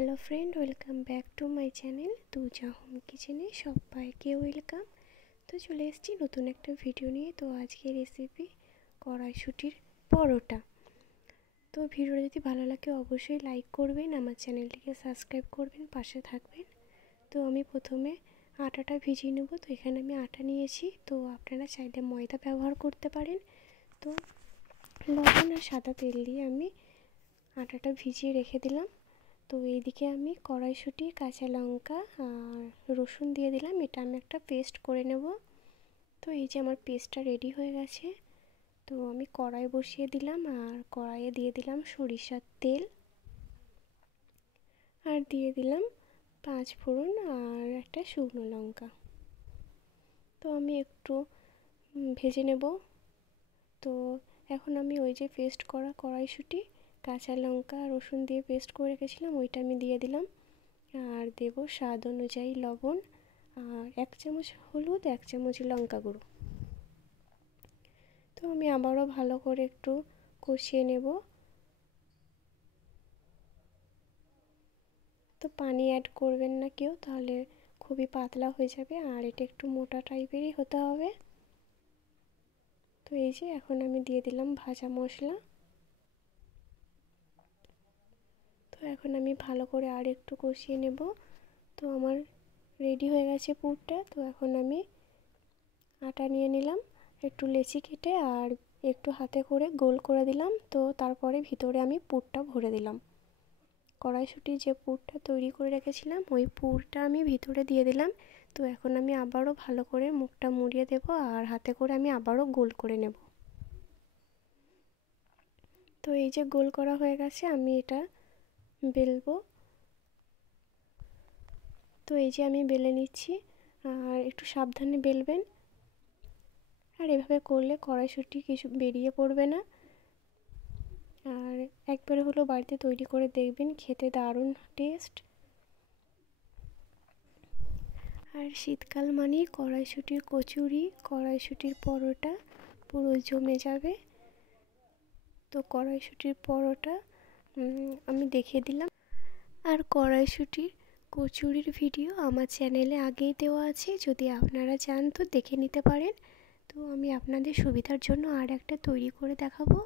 Hello friend, welcome back to my channel thuja home কিচেনে সবাইকে welcome. তো চলে এসেছি নতুন একটা ভিডিও নিয়ে। তো আজকে রেসিপি কড়াইশুঁটির পরোটা। তো ভিডিওটা যদি ভালো লাগে অবশ্যই লাইক করবেন, আমার চ্যানেলটিকে সাবস্ক্রাইব করবেন, পাশে থাকবেন। তো আমি প্রথমে আটাটা ভিজিয়ে নেব। তো এখানে আমি আটা নিয়েছি, তো আপনারা চাইলে ময়দা ব্যবহার করতে পারেন। তো লবণ আর সাদা তেল দিয়ে আমি আটাটা ভিজিয়ে রেখে দিলাম। তো এইদিকে আমি কড়াইশুঁটি, কাঁচা লঙ্কা আর রসুন দিয়ে দিলাম। এটা আমি একটা পেস্ট করে নেব। তো এই যে আমার পেস্টটা রেডি হয়ে গেছে। তো আমি কড়াই বসিয়ে দিলাম আর কড়াইয়ে দিয়ে দিলাম সরিষার তেল আর দিয়ে দিলাম 5 ফোড়ন আর একটা শুকনো লঙ্কা। তো আমি একটু ভেজে নেব। তো এখন আমি ওই যে পেস্ট করা কড়াইশুঁটি, কাঁচা লঙ্কা রসুন দিয়ে পেস্ট করে রেখেছিলাম, ওইটা আমি দিয়ে দিলাম। আর দেব স্বাদ অনুযায়ী লবণ আর 1 চামচ হলুদ, 1 চামচ লঙ্কা গুঁড়ো। তো আমি আবারও ভালো করে একটু কষিয়ে নেব। তো পানি অ্যাড করবেন না কেউ, তাহলে খুবই পাতলা হয়ে যাবে আর এটা একটু মোটা টাইপেরই হতে হবে। তো এই যে এখন আমি দিয়ে দিলাম ভাজা মশলা। তো এখন আমি ভালো করে আর একটু কষিয়ে নেব। তো আমার রেডি হয়ে গেছে পুরটা। তো এখন আমি আটা নিয়ে নিলাম, একটু লেচি কেটে আর একটু হাতে করে গোল করে দিলাম। তো তারপরে ভিতরে আমি পুরটা ভরে দিলাম। কড়াইশুঁটির যে পুরটা তৈরি করে রেখেছিলাম ওই পুরটা আমি ভিতরে দিয়ে দিলাম। তো এখন আমি আবারও ভালো করে মুখটা মুড়িয়ে দেব আর হাতে করে আমি আবারও গোল করে নেব। তো এই যে গোল করা হয়ে গেছে, আমি এটা বেলবো। তো এই যে আমি বেলে নিচ্ছি আর একটু সাবধানে বেলবেন। আর এভাবে করলে কড়াইশুঁটি কিছু বেরিয়ে পড়বে না। আর একবারে হলো বাড়িতে তৈরি করে দেখবেন, খেতে দারুণ টেস্ট। আর শীতকাল মানেই কড়াইশুঁটির কচুরি, কড়াইশুঁটির পরোটা পুরো জমে যাবে। তো কড়াইশুঁটির পরোটা আমি দেখিয়ে দিলাম। আর কড়াইশুঁটির কচুরির ভিডিও আমার চ্যানেলে আগেই দেওয়া আছে, যদি আপনারা চান তো দেখে নিতে পারেন। তো আমি আপনাদের সুবিধার জন্য আর একটা তৈরি করে দেখাবো।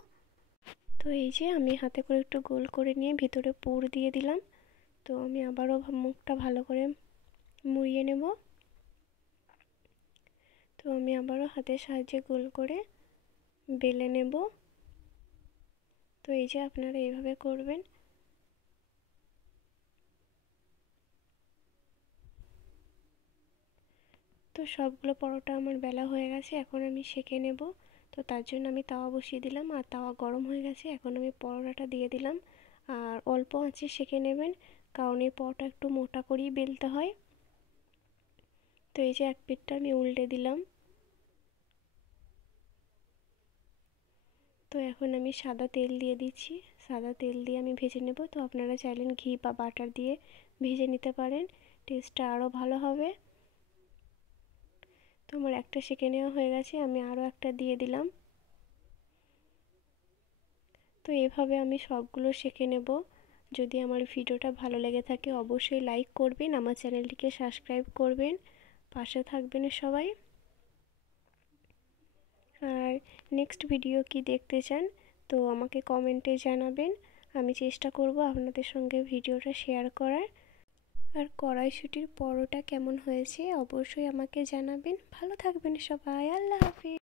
তো এই যে আমি হাতে করে একটু গোল করে নিয়ে ভিতরে পুর দিয়ে দিলাম। তো আমি আবারও মুখটা ভালো করে মুড়িয়ে নেব। তো আমি আবারও হাতের সাহায্যে গোল করে বেলে নেব। তো এই যে আপনারা এইভাবে করবেন। তো সবগুলো পরোটা আমার বেলা হয়ে গেছে, এখন আমি সেঁকে নেব। তো তার জন্য আমি তাওয়া বসিয়ে দিলাম আর তাওয়া গরম হয়ে গেছে। এখন আমি পরোটাটা দিয়ে দিলাম আর অল্প আঁচে সেঁকে নেবেন, কারণ এই পরোটা একটু মোটা করেই বেলতে হয়। তো এই যে এক পিঠটা আমি উল্টে দিলাম। তো এখন আমি সাদা তেল দিয়ে দিচ্ছি, সাদা তেল দিয়ে আমি ভেজে নেব। তো আপনারা চাইলেন ঘি বা বাটার দিয়ে ভেজে নিতে পারেন, টেস্টটা আরও ভালো হবে। তো আমার একটা সেঁকে নেওয়া হয়ে গেছে, আমি আরও একটা দিয়ে দিলাম। তো এভাবে আমি সবগুলো সেঁকে নেব। যদি আমার ভিডিওটা ভালো লেগে থাকে অবশ্যই লাইক করবেন, আমার চ্যানেলটিকে সাবস্ক্রাইব করবেন, পাশে থাকবেন সবাই। আর নেক্সট ভিডিও কি দেখতে চান তো আমাকে কমেন্টে জানাবেন, আমি চেষ্টা করব আপনাদের সঙ্গে ভিডিওটা শেয়ার করার। আর কড়াইশুঁটির পরোটা কেমন হয়েছে অবশ্যই আমাকে জানাবেন। ভালো থাকবেন সবাই, আল্লাহ হাফেজ।